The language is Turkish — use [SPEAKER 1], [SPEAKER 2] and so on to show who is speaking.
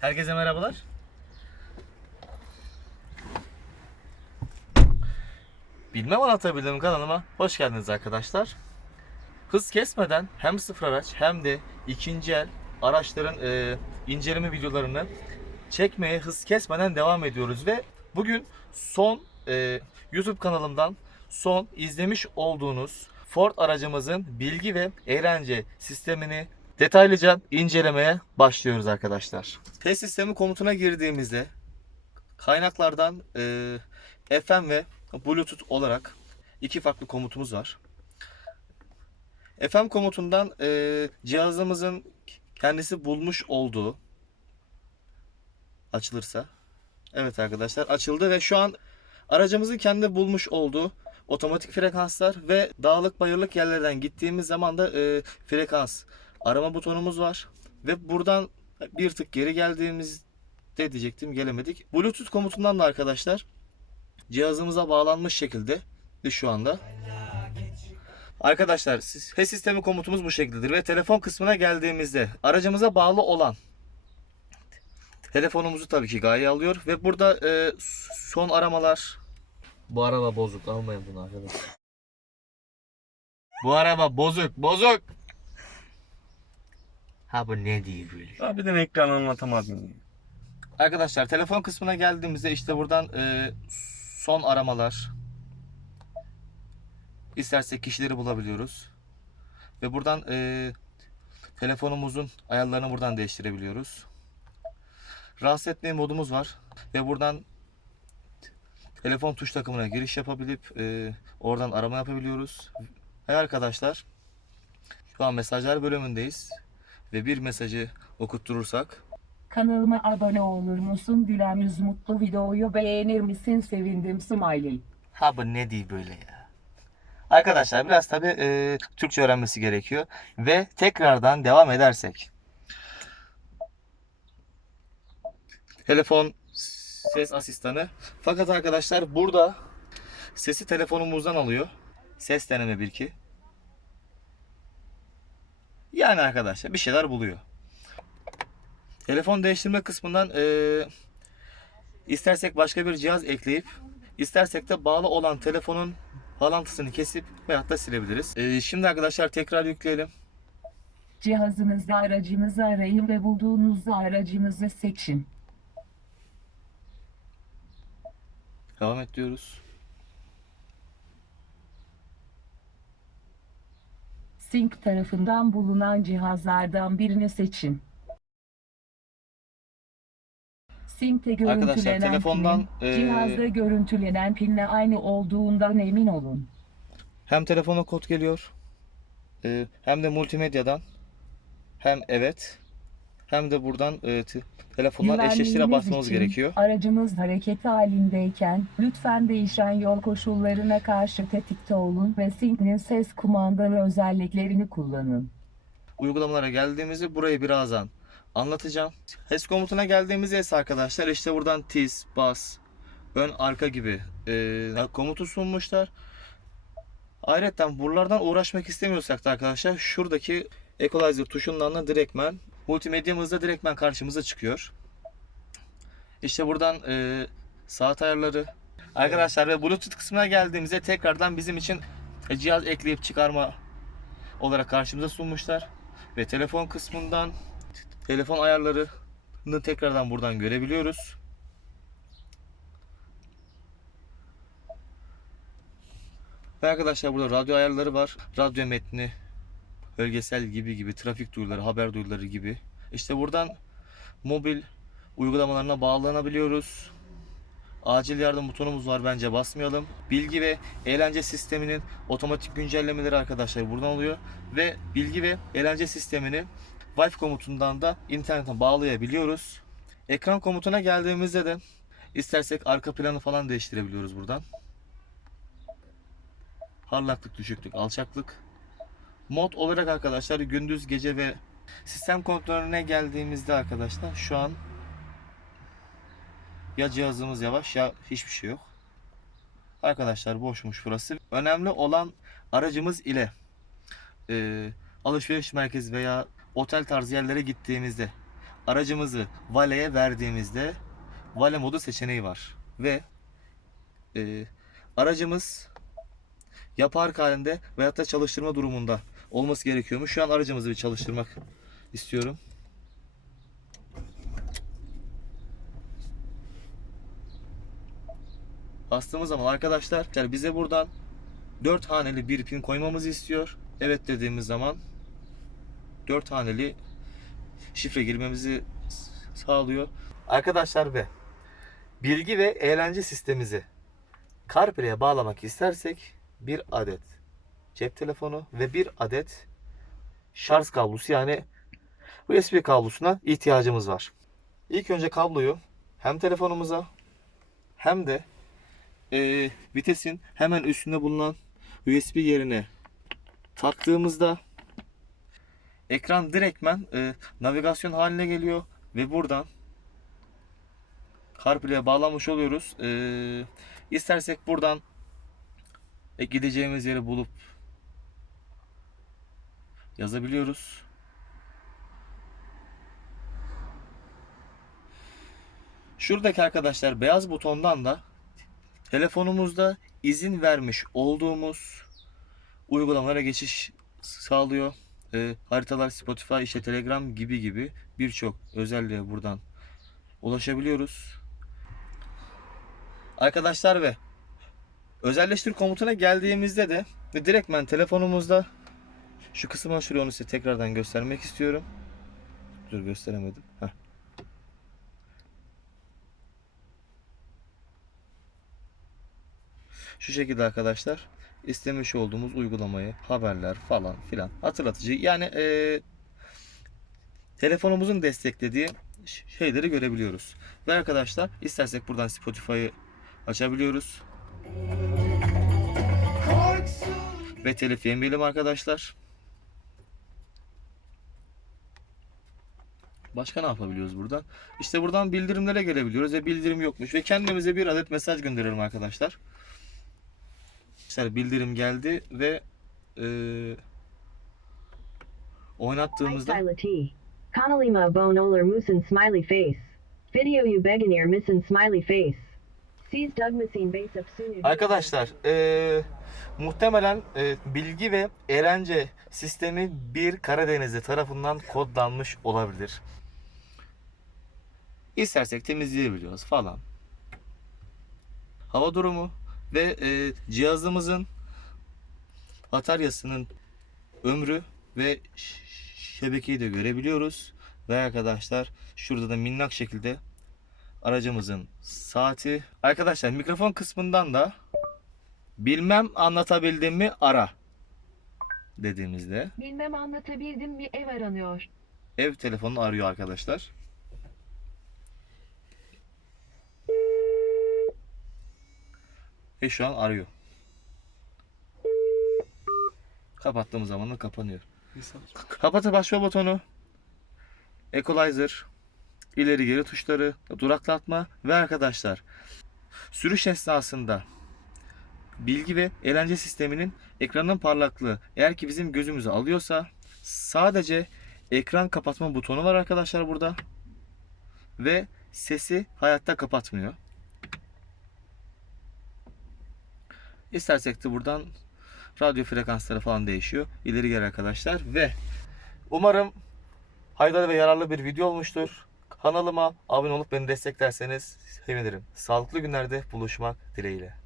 [SPEAKER 1] Herkese merhabalar. Bilmem anlatabildim kanalıma hoş geldiniz arkadaşlar. Hız kesmeden hem sıfır araç hem de ikinci el araçların e, inceleme videolarını çekmeye hız kesmeden devam ediyoruz ve bugün son e, YouTube kanalımdan son izlemiş olduğunuz Ford aracımızın bilgi ve eğlence sistemini detaylıca incelemeye başlıyoruz arkadaşlar. Test sistemi komutuna girdiğimizde kaynaklardan e, FM ve Bluetooth olarak iki farklı komutumuz var. FM komutundan e, cihazımızın kendisi bulmuş olduğu açılırsa evet arkadaşlar açıldı ve şu an aracımızın kendi bulmuş olduğu otomatik frekanslar ve dağlık bayırlık yerlerden gittiğimiz zaman da e, frekans arama butonumuz var ve buradan bir tık geri geldiğimizde diyecektim gelemedik. Bluetooth komutundan da arkadaşlar cihazımıza bağlanmış şekilde de şu anda. Arkadaşlar ses sistemi komutumuz bu şekildedir ve telefon kısmına geldiğimizde aracımıza bağlı olan telefonumuzu tabii ki gaye alıyor ve burada e, son aramalar bu araba bozuk almayın bunu arkadaşlar. Bu araba bozuk bozuk. Ha bu ne diyor böyle?
[SPEAKER 2] Abi de ekranı anlatamadım.
[SPEAKER 1] Arkadaşlar telefon kısmına geldiğimizde işte buradan e, son aramalar istersek kişileri bulabiliyoruz. Ve buradan e, telefonumuzun ayarlarını buradan değiştirebiliyoruz. Rahatsız etmeyi modumuz var. Ve buradan telefon tuş takımına giriş yapabilip e, oradan arama yapabiliyoruz. Ve arkadaşlar şu an mesajlar bölümündeyiz. Ve bir mesajı okutturursak
[SPEAKER 3] Kanalıma abone olur musun? Dilen yüz mutlu videoyu beğenir misin? Sevindim smiley.
[SPEAKER 1] Ha bu ne diyor böyle ya? Arkadaşlar biraz tabi e, Türkçe öğrenmesi gerekiyor. Ve tekrardan devam edersek. Telefon ses asistanı. Fakat arkadaşlar burada sesi telefonumuzdan alıyor. Ses deneme 1 2. Yani arkadaşlar bir şeyler buluyor. Telefon değiştirme kısmından e, istersek başka bir cihaz ekleyip istersek de bağlı olan telefonun bağlantısını kesip veyahut da silebiliriz. E, şimdi arkadaşlar tekrar yükleyelim.
[SPEAKER 3] Cihazınızda aracınızı arayın ve bulduğunuzda aracınızı seçin.
[SPEAKER 1] Devam et diyoruz.
[SPEAKER 3] Sync tarafından bulunan cihazlardan birini seçin. Sync'te
[SPEAKER 1] Arkadaşlar,
[SPEAKER 3] görüntülenen
[SPEAKER 1] telefondan,
[SPEAKER 3] pilin,
[SPEAKER 1] eee,
[SPEAKER 3] cihazda görüntülenen pinle aynı olduğundan emin olun.
[SPEAKER 1] Hem telefona kod geliyor. e, hem de multimedyadan. Hem evet. Hem de buradan e, te- telefondan eşleştire basmamız
[SPEAKER 3] için
[SPEAKER 1] gerekiyor.
[SPEAKER 3] Aracınız hareket halindeyken lütfen değişen yol koşullarına karşı tetikte olun ve Sync'nin ses kumandalı özelliklerini kullanın.
[SPEAKER 1] uygulamalara geldiğimizde burayı birazdan anlatacağım. HES komutuna geldiğimizde ise arkadaşlar işte buradan tiz, bas, ön, arka gibi e, komutu sunmuşlar. Ayrıca buralardan uğraşmak istemiyorsak da arkadaşlar şuradaki equalizer tuşundan da direktmen multimedyamızda direktmen karşımıza çıkıyor. İşte buradan e, saat ayarları arkadaşlar ve bluetooth kısmına geldiğimizde tekrardan bizim için e, cihaz ekleyip çıkarma olarak karşımıza sunmuşlar. Ve telefon kısmından telefon ayarlarını tekrardan buradan görebiliyoruz. Ve arkadaşlar burada radyo ayarları var. Radyo metni, bölgesel gibi gibi, trafik duyuruları, haber duyuruları gibi. İşte buradan mobil uygulamalarına bağlanabiliyoruz. Acil yardım butonumuz var bence basmayalım. Bilgi ve eğlence sisteminin otomatik güncellemeleri arkadaşlar buradan oluyor. Ve bilgi ve eğlence sistemini Wi-Fi komutundan da internete bağlayabiliyoruz. Ekran komutuna geldiğimizde de istersek arka planı falan değiştirebiliyoruz buradan. Parlaklık, düşüklük, alçaklık. Mod olarak arkadaşlar gündüz, gece ve sistem kontrolüne geldiğimizde arkadaşlar şu an ya cihazımız yavaş ya hiçbir şey yok. Arkadaşlar boşmuş burası. Önemli olan aracımız ile e, alışveriş merkezi veya otel tarzı yerlere gittiğimizde aracımızı valeye verdiğimizde vale modu seçeneği var ve e, aracımız ya park halinde veyahut da çalıştırma durumunda olması gerekiyormuş. Şu an aracımızı bir çalıştırmak istiyorum. Bastığımız zaman arkadaşlar yani bize buradan 4 haneli bir pin koymamızı istiyor. Evet dediğimiz zaman 4 haneli şifre girmemizi sağlıyor. Arkadaşlar ve bilgi ve eğlence sistemimizi CarPlay'e bağlamak istersek bir adet cep telefonu ve bir adet şarj kablosu yani USB kablosuna ihtiyacımız var. İlk önce kabloyu hem telefonumuza hem de e, vitesin hemen üstünde bulunan USB yerine taktığımızda ekran direktmen e, navigasyon haline geliyor ve buradan CarPlay'e bağlamış oluyoruz. E, istersek buradan e, gideceğimiz yeri bulup yazabiliyoruz. Şuradaki arkadaşlar beyaz butondan da telefonumuzda izin vermiş olduğumuz uygulamalara geçiş sağlıyor. E, haritalar, Spotify, işte Telegram gibi gibi birçok özelliğe buradan ulaşabiliyoruz. Arkadaşlar ve özelleştir komutuna geldiğimizde de ve direktmen telefonumuzda şu kısma şuraya onu size tekrardan göstermek istiyorum. Dur gösteremedim. Heh. Şu şekilde arkadaşlar istemiş olduğumuz uygulamayı, haberler falan filan hatırlatıcı yani e, telefonumuzun desteklediği şeyleri görebiliyoruz. Ve arkadaşlar istersek buradan Spotify'ı açabiliyoruz. Ve telif yemeyelim arkadaşlar. Başka ne yapabiliyoruz buradan? İşte buradan bildirimlere gelebiliyoruz ve bildirim yokmuş ve kendimize bir adet mesaj gönderirim arkadaşlar. Mesela bildirim geldi ve e, oynattığımızda
[SPEAKER 4] Tyler T. Kanalima bonolar musin smiley face. Video you beginner missin smiley face.
[SPEAKER 1] Arkadaşlar eee, muhtemelen eee, bilgi ve eğlence sistemi bir Karadenizli tarafından kodlanmış olabilir. İstersek temizleyebiliyoruz falan. Hava durumu ve eee, cihazımızın bataryasının ömrü ve şebekeyi de görebiliyoruz. Ve arkadaşlar şurada da minnak şekilde aracımızın saati. Arkadaşlar mikrofon kısmından da bilmem anlatabildim mi ara dediğimizde
[SPEAKER 4] Bilmem anlatabildim mi ev aranıyor.
[SPEAKER 1] ev telefonunu arıyor arkadaşlar. Ve şu an arıyor. Kapattığımız zaman da kapanıyor. Kapatı başla butonu. Equalizer, ileri geri tuşları, duraklatma ve arkadaşlar sürüş esnasında bilgi ve eğlence sisteminin ekranın parlaklığı eğer ki bizim gözümüzü alıyorsa sadece ekran kapatma butonu var arkadaşlar burada ve sesi hayatta kapatmıyor. İstersek de buradan radyo frekansları falan değişiyor. İleri geri arkadaşlar ve umarım faydalı ve yararlı bir video olmuştur. Kanalıma abone olup beni desteklerseniz sevinirim. Sağlıklı günlerde buluşmak dileğiyle.